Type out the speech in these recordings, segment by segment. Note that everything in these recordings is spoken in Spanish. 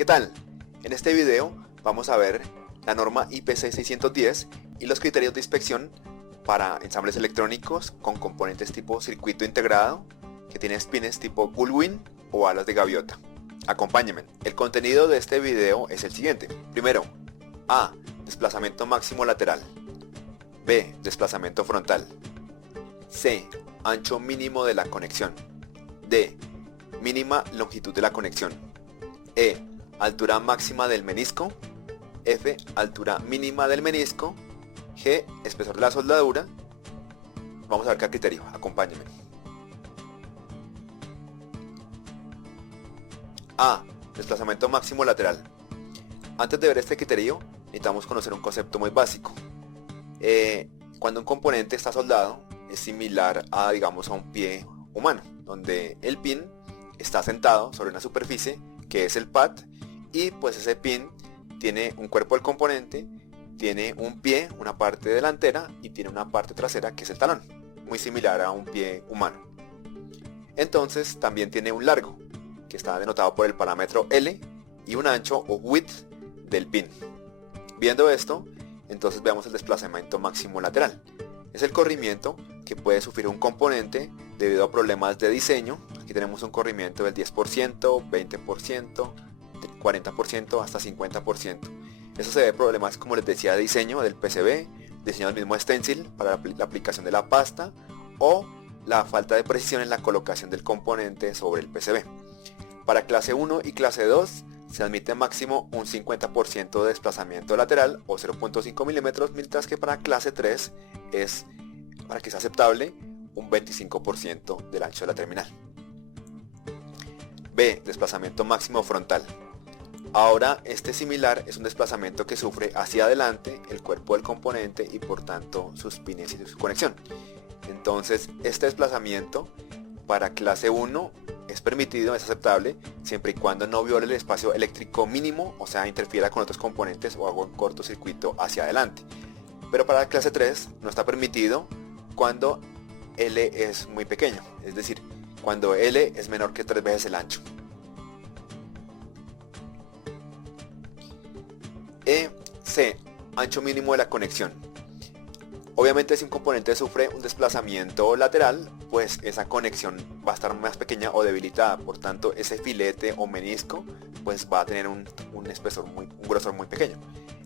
¿Qué tal? En este video vamos a ver la norma IPC 610 y los criterios de inspección para ensambles electrónicos con componentes tipo circuito integrado que tienen pines tipo Gullwing o alas de gaviota. Acompáñenme. El contenido de este video es el siguiente. Primero, A. Desplazamiento máximo lateral. B. Desplazamiento frontal. C. Ancho mínimo de la conexión. D. Mínima longitud de la conexión. E. Altura máxima del menisco. F. Altura mínima del menisco. G. Espesor de la soldadura. Vamos a ver qué criterio. Acompáñenme. A. Desplazamiento máximo lateral. Antes de ver este criterio, necesitamos conocer un concepto muy básico. Cuando un componente está soldado, es similar a, digamos, a un pie humano, donde el pin está sentado sobre una superficie que es el pad, y pues ese pin tiene un cuerpo del componente, tiene un pie, una parte delantera, y tiene una parte trasera que es el talón, muy similar a un pie humano. Entonces también tiene un largo, que está denotado por el parámetro L, y un ancho o width del pin. Viendo esto, entonces veamos el desplazamiento máximo lateral. Es el corrimiento que puede sufrir un componente debido a problemas de diseño. Aquí tenemos un corrimiento del 10%, 20%, 40% hasta 50%. Eso se debe a problemas, como les decía, de diseño del PCB, diseño del mismo stencil para la aplicación de la pasta, o la falta de precisión en la colocación del componente sobre el PCB. Para clase 1 y clase 2 se admite máximo un 50% de desplazamiento lateral o 0.5 milímetros, mientras que para clase 3 es, para que sea aceptable, un 25% del ancho de la terminal. B. Desplazamiento máximo frontal. Ahora este similar es un desplazamiento que sufre hacia adelante el cuerpo del componente y por tanto sus pines y su conexión. Entonces este desplazamiento para clase 1 es permitido, es aceptable, siempre y cuando no viole el espacio eléctrico mínimo, o sea, interfiera con otros componentes o haga un cortocircuito hacia adelante. Pero para clase 3 no está permitido cuando L es muy pequeño, es decir, cuando L es menor que 3 veces el ancho. C. Ancho mínimo de la conexión. Obviamente si un componente sufre un desplazamiento lateral, pues esa conexión va a estar más pequeña o debilitada, por tanto ese filete o menisco pues va a tener un grosor muy pequeño.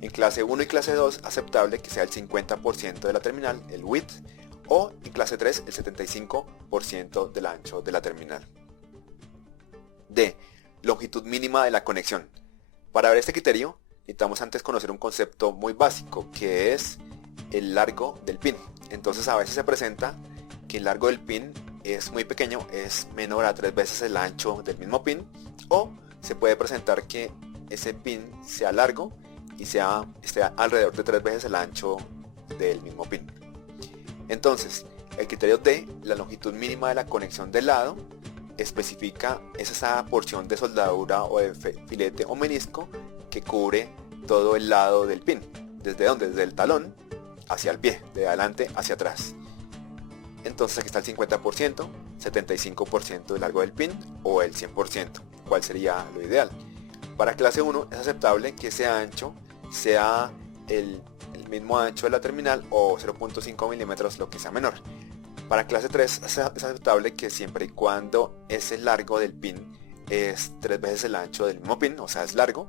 En clase 1 y clase 2 aceptable que sea el 50% de la terminal, el width, o en clase 3 el 75% del ancho de la terminal. D. Longitud mínima de la conexión. Para ver este criterio necesitamos antes conocer un concepto muy básico, que es el largo del pin. Entonces a veces se presenta que el largo del pin es muy pequeño, es menor a 3 veces el ancho del mismo pin, o se puede presentar que ese pin sea largo y esté alrededor de 3 veces el ancho del mismo pin. Entonces el criterio D, la longitud mínima de la conexión del lado, especifica esa porción de soldadura o de filete o menisco que cubre todo el lado del pin. ¿Desde dónde? Desde el talón hacia el pie, de adelante hacia atrás. Entonces aquí está el 50%, 75% de largo del pin o el 100%. ¿Cuál sería lo ideal? Para clase 1 es aceptable que ese ancho sea el mismo ancho de la terminal o 0.5 milímetros, lo que sea menor. Para clase 3 es aceptable que siempre y cuando ese largo del pin es 3 veces el ancho del mismo pin, o sea es largo,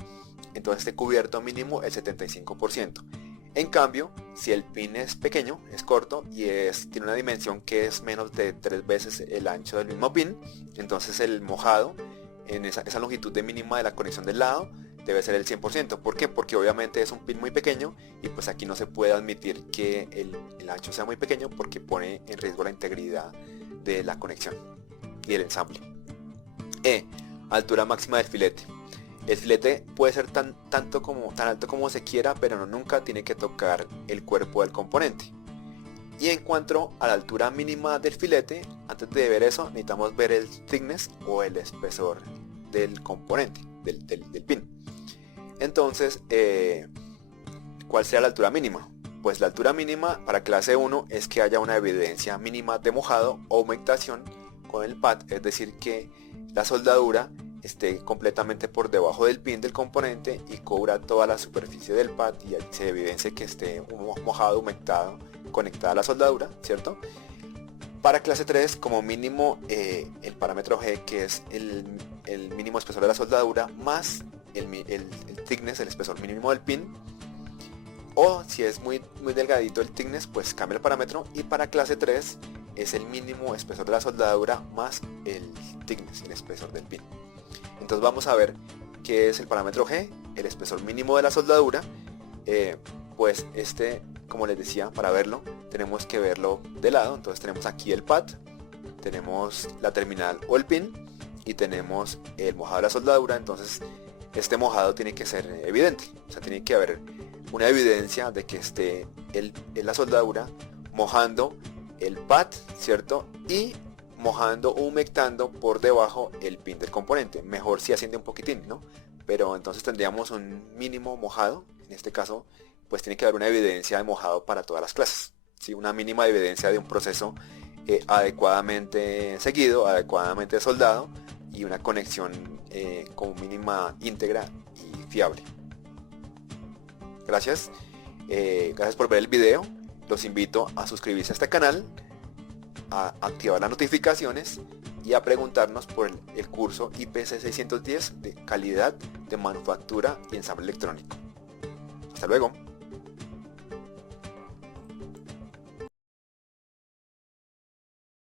entonces esté cubierto mínimo el 75%. En cambio, si el pin es pequeño, es corto y tiene una dimensión que es menos de 3 veces el ancho del mismo pin, entonces el mojado en esa longitud de mínima de la conexión del lado debe ser el 100%. ¿Por qué? Porque obviamente es un pin muy pequeño y pues aquí no se puede admitir que el ancho sea muy pequeño porque pone en riesgo la integridad de la conexión y el ensamble. E. Altura máxima del filete. El filete puede ser tan alto como se quiera, pero nunca tiene que tocar el cuerpo del componente. Y en cuanto a la altura mínima del filete, antes de ver eso necesitamos ver el thickness o el espesor del componente, del pin. Entonces, ¿cuál será la altura mínima? Pues la altura mínima para clase 1 es que haya una evidencia mínima de mojado o humectación con el pad, es decir que la soldadura esté completamente por debajo del pin del componente y cubra toda la superficie del pad y se evidencie que esté mojado, humectado, conectada a la soldadura, ¿cierto? Para clase 3, como mínimo, el parámetro G, que es el mínimo espesor de la soldadura, más el thickness, el espesor mínimo del pin. O si es muy delgadito el thickness, pues cambia el parámetro. Y para clase 3 es el mínimo espesor de la soldadura más el thickness, el espesor del pin. Entonces vamos a ver qué es el parámetro G, el espesor mínimo de la soldadura. Pues como les decía, para verlo tenemos que verlo de lado. Entonces tenemos aquí el pad, tenemos la terminal o el pin y tenemos el mojado de la soldadura. Entonces este mojado tiene que ser evidente, o sea, tiene que haber una evidencia de que esté la soldadura mojando el pad, ¿cierto? Y mojando o humectando por debajo el pin del componente. Mejor si asciende un poquitín, ¿no? Pero entonces tendríamos un mínimo mojado. En este caso pues tiene que haber una evidencia de mojado para todas las clases, ¿sí? Una mínima evidencia de un proceso adecuadamente seguido, adecuadamente soldado y una conexión como mínima íntegra y fiable. Gracias. Gracias por ver el video. Los invito a suscribirse a este canal, a activar las notificaciones y a preguntarnos por el curso IPC 610 de calidad de manufactura y ensamble electrónico. Hasta luego.